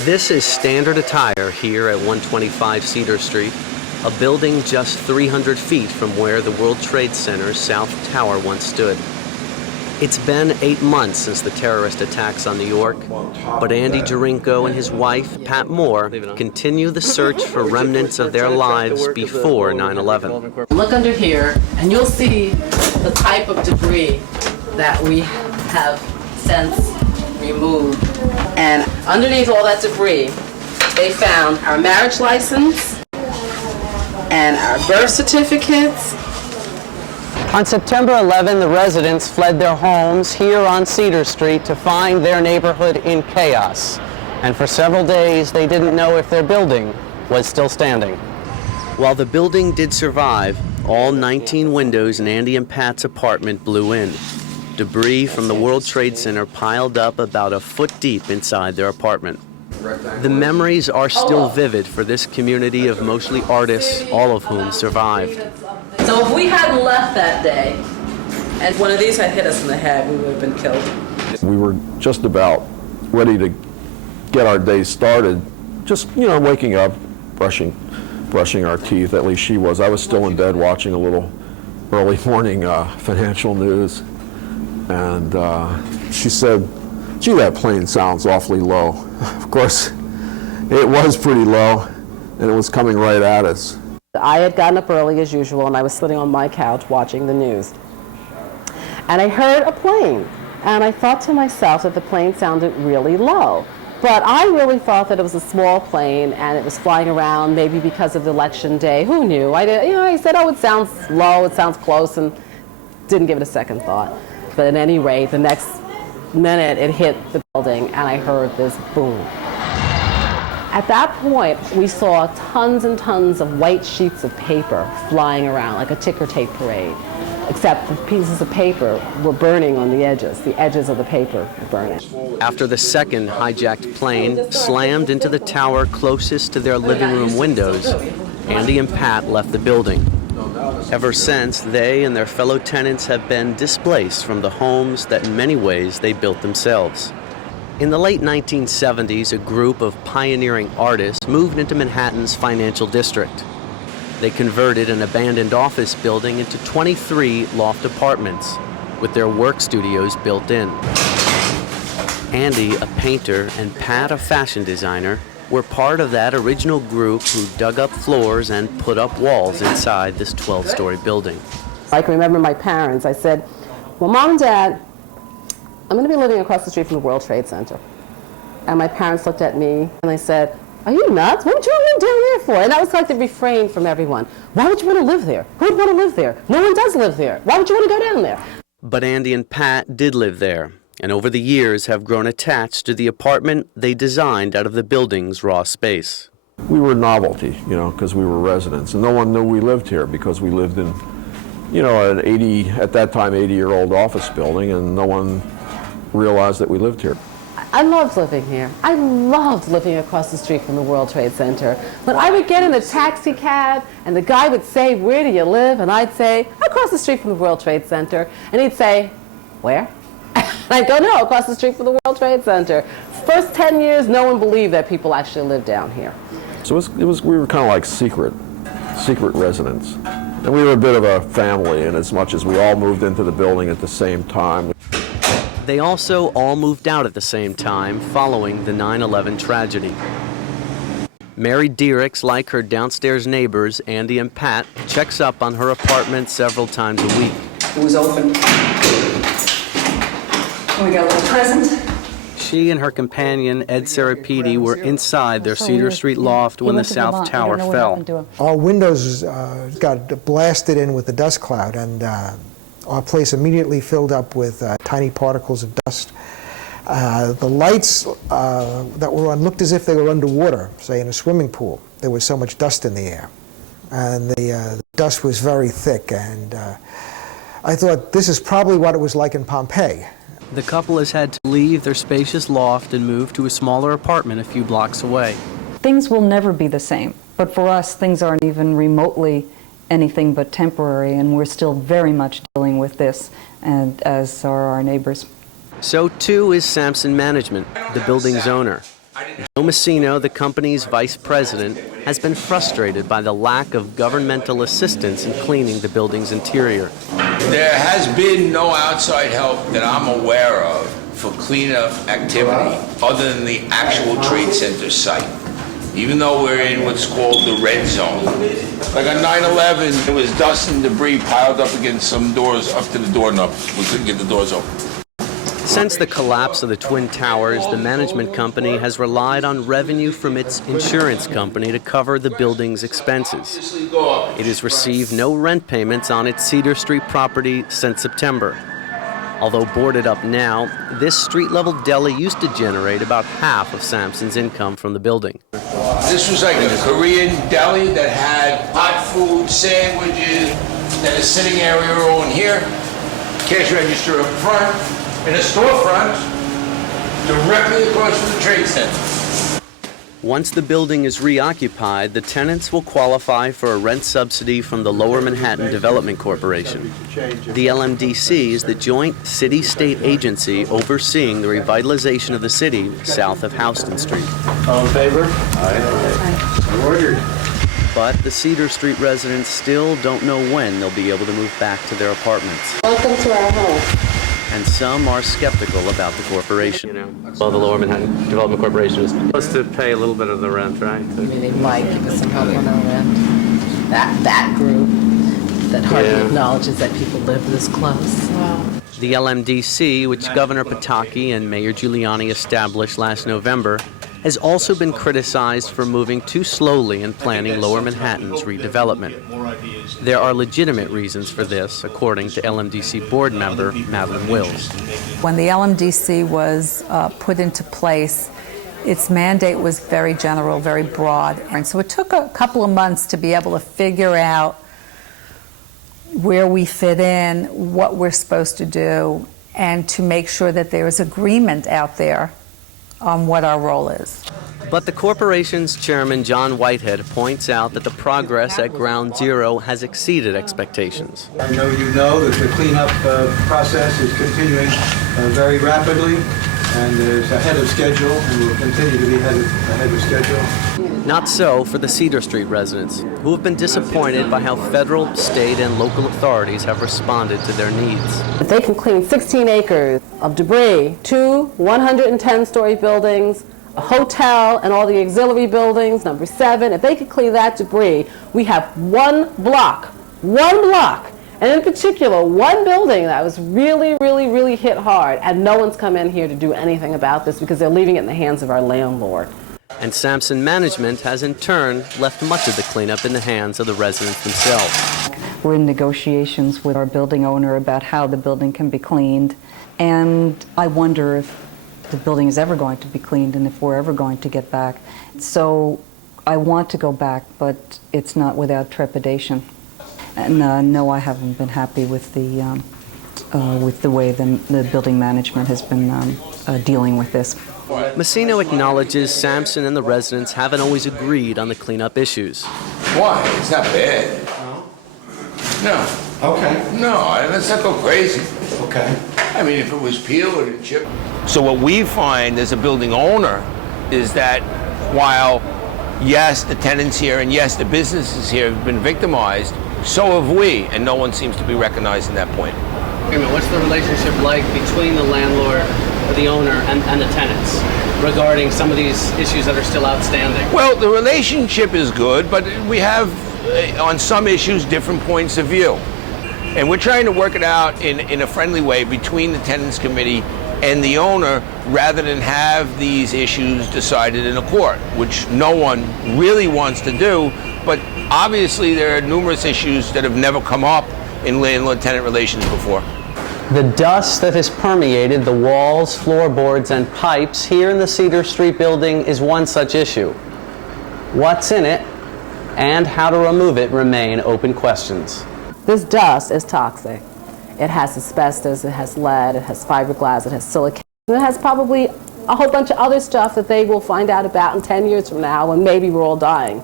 This is standard attire here at 125 Cedar Street, a building just 300 feet from where the World Trade Center's South Tower once stood. It's been 8 months since the terrorist attacks on New York, but Andy Jarinko and his wife, Pat Moore, continue the search for remnants of their lives before 9/11. Look under here, and you'll see the type of debris that we have since removed. And underneath all that debris, they found our marriage license and our birth certificates. On September 11, the residents fled their homes here on Cedar Street to find their neighborhood in chaos. And for several days, they didn't know if their building was still standing. While the building did survive, all 19 windows in Andy and Pat's apartment blew in. Debris from the World Trade Center piled up about a foot deep inside their apartment. The memories are still vivid for this community of mostly artists, all of whom survived. So if we hadn't left that day, and one of these had hit us in the head, we would have been killed. We were just about ready to get our day started, just, waking up, brushing our teeth, at least she was. I was still in bed watching a little early morning financial news. And she said, "Gee, that plane sounds awfully low." Of course, it was pretty low, and it was coming right at us. I had gotten up early as usual, and I was sitting on my couch watching the news. And I heard a plane, and I thought to myself that the plane sounded really low. But I really thought that it was a small plane, and it was flying around, maybe because of the election day. Who knew? I said, "Oh, it sounds low, it sounds close," and didn't give it a second thought. But at any rate, the next minute it hit the building and I heard this boom. At that point, we saw tons and tons of white sheets of paper flying around like a ticker tape parade, except the pieces of paper were burning on the edges of the paper were burning. After the second hijacked plane slammed into the tower closest to their living room windows, Andy and Pat left the building. Ever since, they and their fellow tenants have been displaced from the homes that in many ways they built themselves. In the late 1970s, a group of pioneering artists moved into Manhattan's financial district. They converted an abandoned office building into 23 loft apartments, with their work studios built in. Andy, a painter, and Pat, a fashion designer, were part of that original group who dug up floors and put up walls inside this 12-story building. I can remember my parents. I said, "Well, Mom and Dad, I'm going to be living across the street from the World Trade Center." And my parents looked at me and they said, "Are you nuts? What would you want to live down there for?" And that was like the refrain from everyone. Why would you want to live there? Who would want to live there? No one does live there. Why would you want to go down there? But Andy and Pat did live there, and over the years have grown attached to the apartment they designed out of the building's raw space. We were novelty, because we were residents, and no one knew we lived here because we lived in, an 80-year-old office building, and no one realized that we lived here. I loved living here. I loved living across the street from the World Trade Center. When I would get in a taxi cab and the guy would say, "Where do you live?" and I'd say, "Across the street from the World Trade Center." And he'd say, "Where?" And I'd go, "No, across the street from the World Trade Center." First 10 years, no one believed that people actually lived down here. So we were kind of like secret residents. And we were a bit of a family in as much as we all moved into the building at the same time. They also all moved out at the same time following the 9/11 tragedy. Mary Diericks, like her downstairs neighbors, Andy and Pat, checks up on her apartment several times a week. It was open. We got a little present. She and her companion, Ed Serapiti, were inside their Cedar Street loft when the South Tower fell. Our windows got blasted in with the dust cloud, and our place immediately filled up with tiny particles of dust. The lights that were on looked as if they were underwater, say in a swimming pool. There was so much dust in the air. And the dust was very thick, and I thought this is probably what it was like in Pompeii. The couple has had to leave their spacious loft and move to a smaller apartment a few blocks away. Things will never be the same, but for us, things aren't even remotely anything but temporary, and we're still very much dealing with this, and as are our neighbors. So too is Sampson Management, the building's owner. Joe Messino, the company's vice president, has been frustrated by the lack of governmental assistance in cleaning the building's interior. There has been no outside help that I'm aware of for cleanup activity other than the actual Trade Center site. Even though we're in what's called the red zone. Like on 9/11, there was dust and debris piled up against some doors up to the doorknob. We couldn't get the doors open. Since the collapse of the Twin Towers, the management company has relied on revenue from its insurance company to cover the building's expenses. It has received no rent payments on its Cedar Street property since September. Although boarded up now, this street-level deli used to generate about half of Sampson's income from the building. This was like a Korean deli that had hot food, sandwiches, then a sitting area over here, cash register up front, and a storefront directly across from the Trade Center. Once the building is reoccupied, the tenants will qualify for a rent subsidy from the Lower Manhattan Development Corporation. The LMDC is the joint city-state agency overseeing the revitalization of the city south of Houston Street. All in favor? Aye. Ordered. But the Cedar Street residents still don't know when they'll be able to move back to their apartments. Welcome to our home. And some are skeptical about the corporation. Well, the Lower Manhattan Development Corporation is supposed to pay a little bit of the rent, right? Maybe they might give us some help on our rent. That group that hardly acknowledges that people live this close. Wow. The LMDC, which Governor Pataki and Mayor Giuliani established last November, has also been criticized for moving too slowly in planning Lower Manhattan's redevelopment. There are legitimate reasons for this, according to LMDC board member Madeline Wills. When the LMDC was put into place, its mandate was very general, very broad. And so it took a couple of months to be able to figure out where we fit in, what we're supposed to do, and to make sure that there is agreement out there on what our role is. But the corporation's chairman, John Whitehead, points out that the progress at Ground Zero has exceeded expectations. I know you know that the cleanup process is continuing very rapidly and is ahead of schedule and will continue to be ahead of schedule. Not so for the Cedar Street residents, who have been disappointed by how federal, state, and local authorities have responded to their needs. If they can clean 16 acres of debris, 2 110-story buildings, a hotel and all the auxiliary buildings, number 7, if they could clean that debris, we have one block, and in particular, one building that was really hit hard, and no one's come in here to do anything about this because they're leaving it in the hands of our landlord. And Sampson management has in turn left much of the cleanup in the hands of the residents themselves. We're in negotiations with our building owner about how the building can be cleaned, and I wonder if the building is ever going to be cleaned and if we're ever going to get back. So I want to go back, but it's not without trepidation. And no, I haven't been happy with the way the building management has been dealing with this. Messino acknowledges Sampson and the residents haven't always agreed on the cleanup issues. Why? It's not bad. No. Okay. No, let's not go crazy. Okay. I mean, if it was peeled or chipped. So what we find as a building owner is that while, yes, the tenants here and yes, the businesses here have been victimized, so have we, and no one seems to be recognizing that point. Wait a minute, what's the relationship like between the landlord, or the owner, and the tenants regarding some of these issues that are still outstanding? Well, the relationship is good, but we have, on some issues, different points of view. And we're trying to work it out in a friendly way between the tenants committee and the owner, rather than have these issues decided in a court, which no one really wants to do. But obviously there are numerous issues that have never come up in landlord-tenant relations before. The dust that has permeated the walls, floorboards, and pipes here in the Cedar Street building is one such issue. What's in it and how to remove it remain open questions. This dust is toxic. It has asbestos, it has lead, it has fiberglass, it has silicone. It has probably a whole bunch of other stuff that they will find out about in 10 years from now when maybe we're all dying.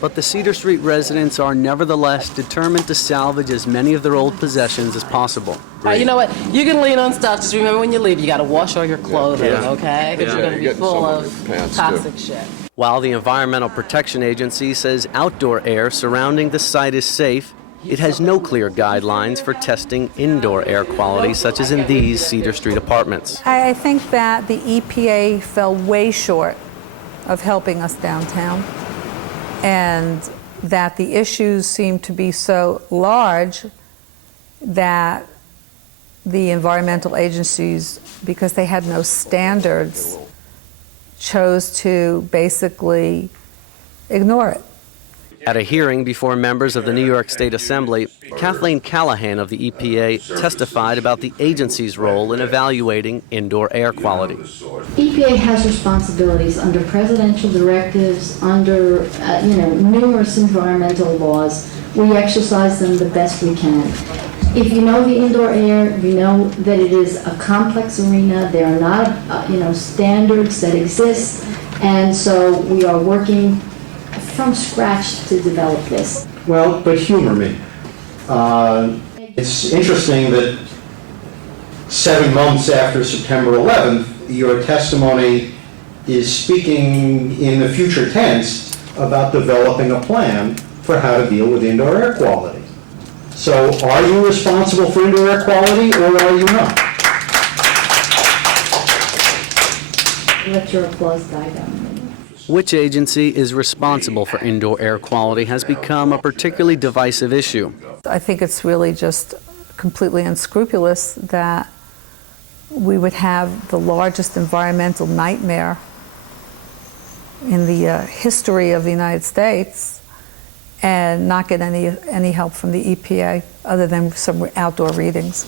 But the Cedar Street residents are nevertheless determined to salvage as many of their old possessions as possible. You know what? You can lean on stuff. Just remember when you leave, you got to wash all your clothing, okay? Because you're going to be full of toxic shit. While the Environmental Protection Agency says outdoor air surrounding the site is safe, it has no clear guidelines for testing indoor air quality, such as in these Cedar Street apartments. I think that the EPA fell way short of helping us downtown, and that the issues seem to be so large that the environmental agencies, because they had no standards, chose to basically ignore it. At a hearing before members of the New York State Assembly, Kathleen Callahan of the EPA testified about the agency's role in evaluating indoor air quality. EPA has responsibilities under presidential directives, under numerous environmental laws. We exercise them the best we can. If you know the indoor air, you know that it is a complex arena. There are not standards that exist, and so we are working from scratch to develop this. Well, but humor me. It's interesting that 7 months after September 11th, your testimony is speaking in the future tense about developing a plan for how to deal with indoor air quality. So are you responsible for indoor air quality, or are you not? Let your applause die down. Which agency is responsible for indoor air quality has become a particularly divisive issue. I think it's really just completely unscrupulous that we would have the largest environmental nightmare in the history of the United States and not get any help from the EPA other than some outdoor readings.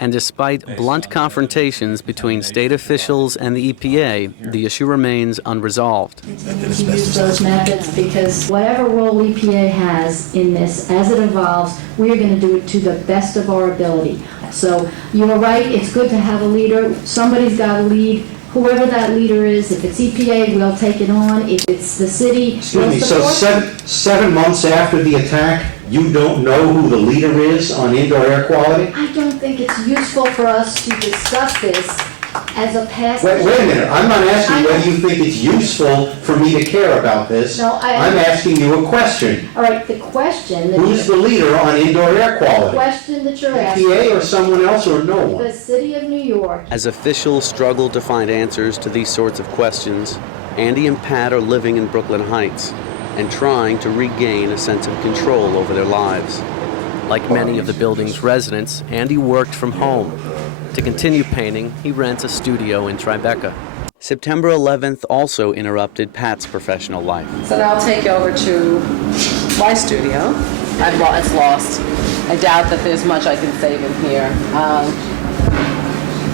And despite blunt confrontations between state officials and the EPA, the issue remains unresolved. Use those methods because whatever role EPA has in this, as it evolves, we are going to do it to the best of our ability. So you are right, it's good to have a leader. Somebody's got to lead. Whoever that leader is, if it's EPA, we'll take it on. If it's the city, Excuse me, so 7 months after the attack, you don't know who the leader is on indoor air quality? I don't think it's useful for us to discuss this as a past. Wait a minute, I'm not asking whether you think it's useful for me to care about this. No, I'm asking you a question. All right, the question that Who's the leader on indoor air the quality? question that you're asking. EPA or someone else or no one? The city of New York. As officials struggle to find answers to these sorts of questions, Andy and Pat are living in Brooklyn Heights and trying to regain a sense of control over their lives. Like many of the building's residents, Andy worked from home. To continue painting, he rents a studio in Tribeca. September 11th also interrupted Pat's professional life. So now I'll take you over to my studio. It's lost. I doubt that there's much I can save in here.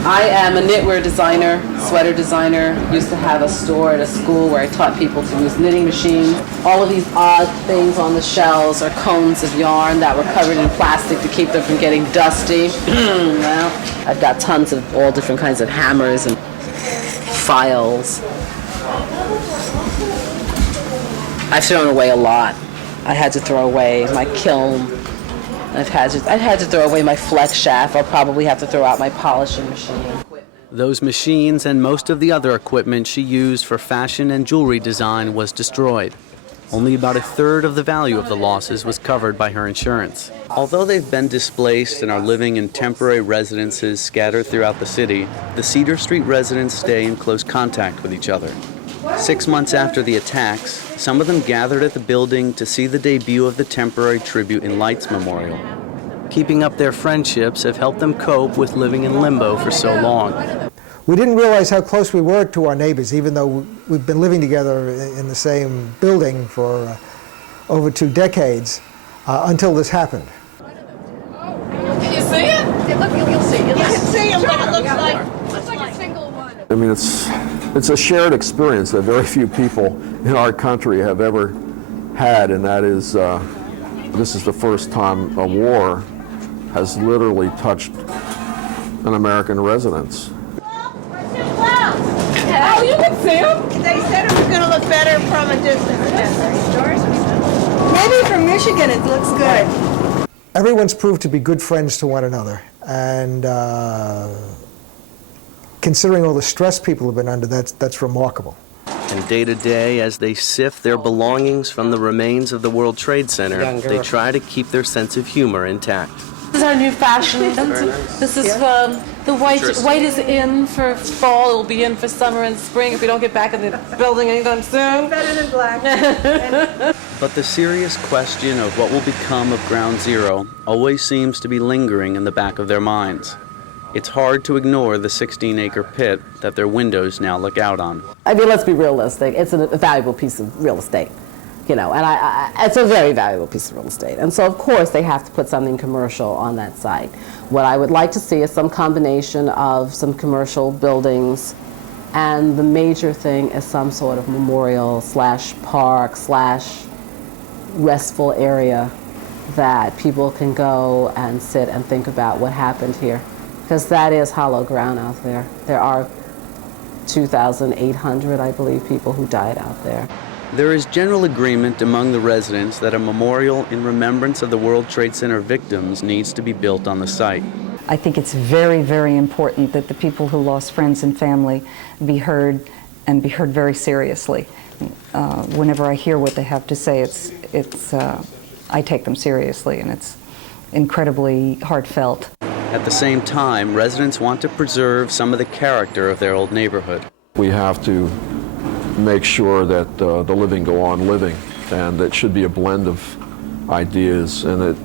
I am a knitwear designer, sweater designer. Used to have a store at a school where I taught people to use knitting machines. All of these odd things on the shelves are cones of yarn that were covered in plastic to keep them from getting dusty. Well, I've got tons of all different kinds of hammers and files. I've thrown away a lot. I had to throw away my kiln. I've had to throw away my flex shaft. I'll probably have to throw out my polishing machine. Those machines and most of the other equipment she used for fashion and jewelry design was destroyed. Only about a third of the value of the losses was covered by her insurance. Although they've been displaced and are living in temporary residences scattered throughout the city, the Cedar Street residents stay in close contact with each other. 6 months after the attacks, some of them gathered at the building to see the debut of the temporary Tribute in Lights Memorial. Keeping up their friendships have helped them cope with living in limbo for so long. We didn't realize how close we were to our neighbors, even though we've been living together in the same building for over 2 decades, until this happened. Can you see it? Look, you'll see it. You can see it, but it looks like a single one. I mean, it's a shared experience that very few people in our country have ever had, and that is, this is the first time a war has literally touched an American residence. Oh, you can see them. They said it was going to look better from a distance. Maybe from Michigan it looks good. Everyone's proved to be good friends to one another, and considering all the stress people have been under, that's remarkable. And day to day, as they sift their belongings from the remains of the World Trade Center, they try to keep their sense of humor intact. This is our new fashion. This is the white. White is in for fall. It will be in for summer and spring if we don't get back in the building anytime soon. Better than black. But the serious question of what will become of Ground Zero always seems to be lingering in the back of their minds. It's hard to ignore the 16-acre pit that their windows now look out on. I mean, let's be realistic. It's a valuable piece of real estate, you know, and it's a very valuable piece of real estate. And so, of course, they have to put something commercial on that site. What I would like to see is some combination of some commercial buildings, and the major thing is some sort of memorial / park / restful area that people can go and sit and think about what happened here. Because that is hollow ground out there. There are 2,800, I believe, people who died out there. There is general agreement among the residents that a memorial in remembrance of the World Trade Center victims needs to be built on the site. I think it's very, very important that the people who lost friends and family be heard, and be heard very seriously. Whenever I hear what they have to say, I take them seriously, and it's incredibly heartfelt. At the same time, residents want to preserve some of the character of their old neighborhood. We have to make sure that the living go on living, and it should be a blend of ideas. And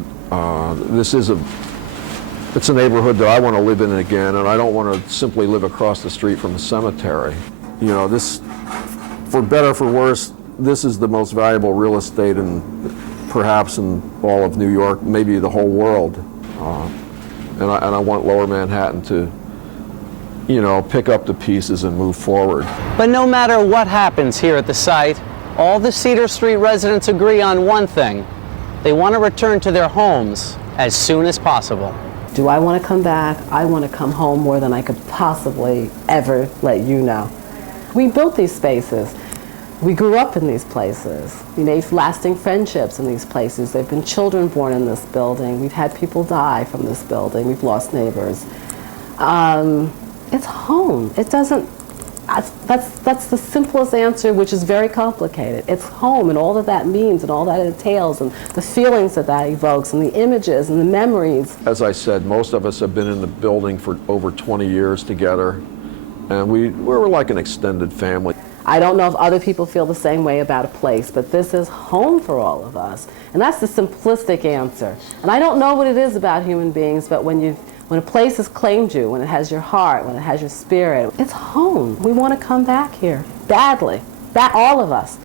it's a neighborhood that I want to live in again, and I don't want to simply live across the street from a cemetery. You know, this, for better for worse, this is the most valuable real estate perhaps in all of New York, maybe the whole world. And I want Lower Manhattan to, you know, pick up the pieces and move forward. But no matter what happens here at the site, all the Cedar Street residents agree on one thing. They want to return to their homes as soon as possible. Do I want to come back? I want to come home more than I could possibly ever let you know. We built these spaces. We grew up in these places. We made lasting friendships in these places. There have been children born in this building. We've had people die from this building. We've lost neighbors. It's home. It doesn't, that's the simplest answer, which is very complicated. It's home, and all that means, and all that it entails, and the feelings that evokes, and the images, and the memories. As I said, most of us have been in the building for over 20 years together, and we're like an extended family. I don't know if other people feel the same way about a place, but this is home for all of us. And that's the simplistic answer. And I don't know what it is about human beings, but when a place has claimed you, when it has your heart, when it has your spirit, it's home. We want to come back here, badly. All of us.